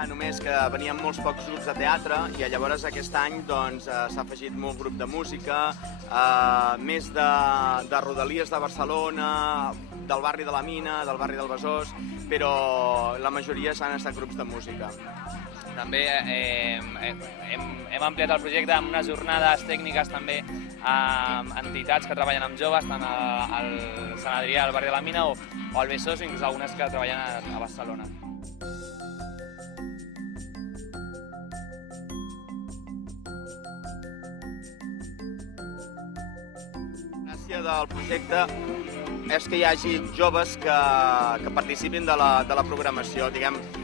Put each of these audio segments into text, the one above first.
passar només que venien molts pocs grups de teatre i llavors aquest any s'ha afegit molt grup de música, més de rodalies de Barcelona, del barri de la Mina, del barri del Besòs, però la majoria s'han estat grups de música. També hem ampliat el projecte amb unes jornades tècniques també amb entitats que treballen amb joves, tant al Sant Adrià, al barri de la Mina, o al Besòs, o inclús algunes que treballen a Barcelona. La gràcia del projecte és que hi hagi joves que participin de la programació.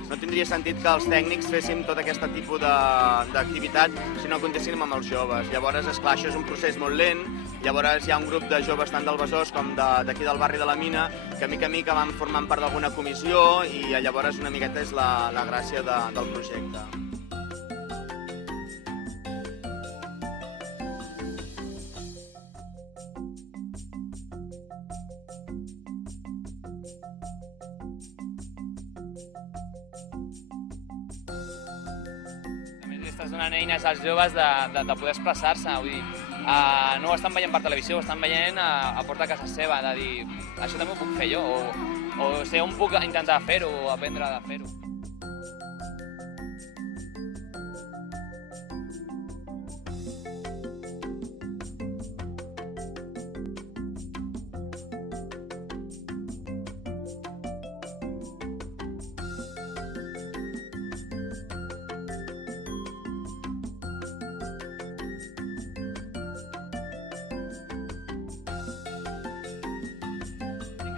No tindria sentit que els tècnics féssim tot aquest tipus d'activitat si no comptéssim amb els joves. Llavors, esclar, això és un procés molt lent. Llavors hi ha un grup de joves tant del Besòs com d'aquí del barri de la Mina que mica en mica van formant part d'alguna comissió i llavors una miqueta és la gràcia del projecte. Estàs donant eines als joves de poder expressar-se, vull dir, no ho estan veient per televisió, ho estan veient a porta a casa seva, de dir, això també ho puc fer jo, o sé on puc intentar fer-ho, o aprendre a fer-ho.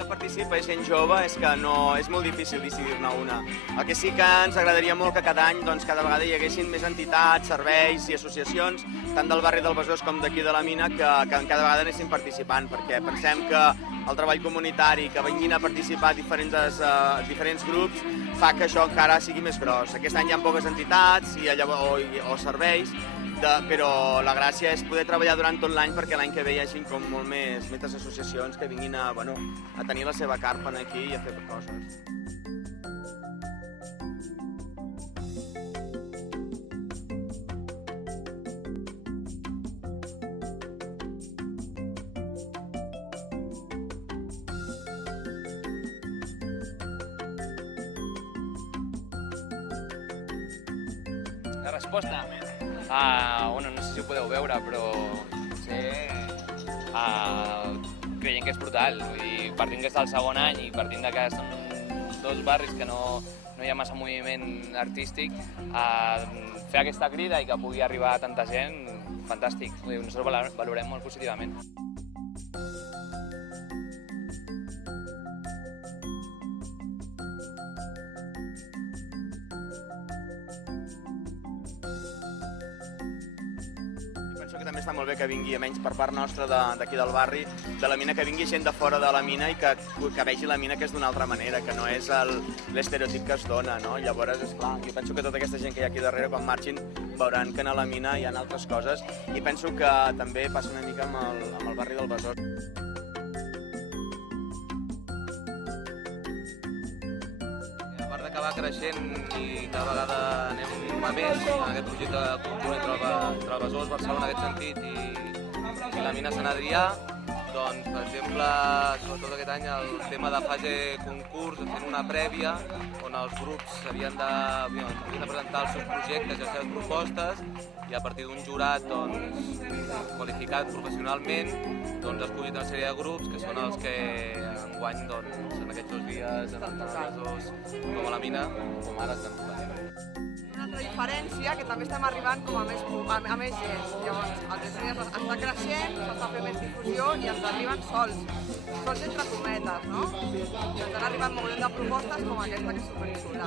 Participa i gent jove és que és molt difícil decidir-ne una. El que sí que ens agradaria molt que cada any cada vegada hi haguessin més entitats, serveis i associacions, tant del barri del Besòs com d'aquí de la Mina, que cada vegada anessin participant, perquè pensem que el treball comunitari, que vinguin a participar diferents grups, fa que això encara sigui més gros. Aquest any hi ha poques entitats o serveis, però la gràcia és poder treballar durant tot l'any perquè l'any que ve hi hagi com molt més associacions que vinguin a tenir la seva carpa aquí i a fer coses. La resposta? No sé si ho podeu veure, però creiem que és brutal. Vull dir, partint que és el segon any i partint que són dos barris que no hi ha massa moviment artístic, fer aquesta crida i que pugui arribar a tanta gent, fantàstic. Nosaltres valorem molt positivament. Penso que també està molt bé que vingui, almenys per part nostra d'aquí del barri, de la Mina, que vingui gent de fora de la Mina i que vegi la Mina que és d'una altra manera, que no és l'estereotip que es dona, no? Llavors, esclar, jo penso que tota aquesta gent que hi ha aquí darrere, quan marxin, veuran que a la Mina hi ha altres coses i penso que també passa una mica amb el barri del Besòs. Va creixent i cada vegada anem a més en aquest projecte conjunt entre el Besòs, Barcelona, en aquest sentit, i la Mina Sant Adrià. Doncs, per exemple, sobretot aquest any, el tema de fase concurs, fent una prèvia on els grups havien de presentar els seus projectes i les seves propostes i a partir d'un jurat qualificat professionalment ha escollit una sèrie de grups que són els que enguany en aquests 2 dies en el Besòs com a la Mina, com ara estan tocant. Una altra diferència, que també estem arribant com a més gent. Llavors, el Desenies està creixent, s'està fent més difusió i ens arriben sols entre cometes, no? I ens han arribat molt de propostes com aquesta, que és superxula.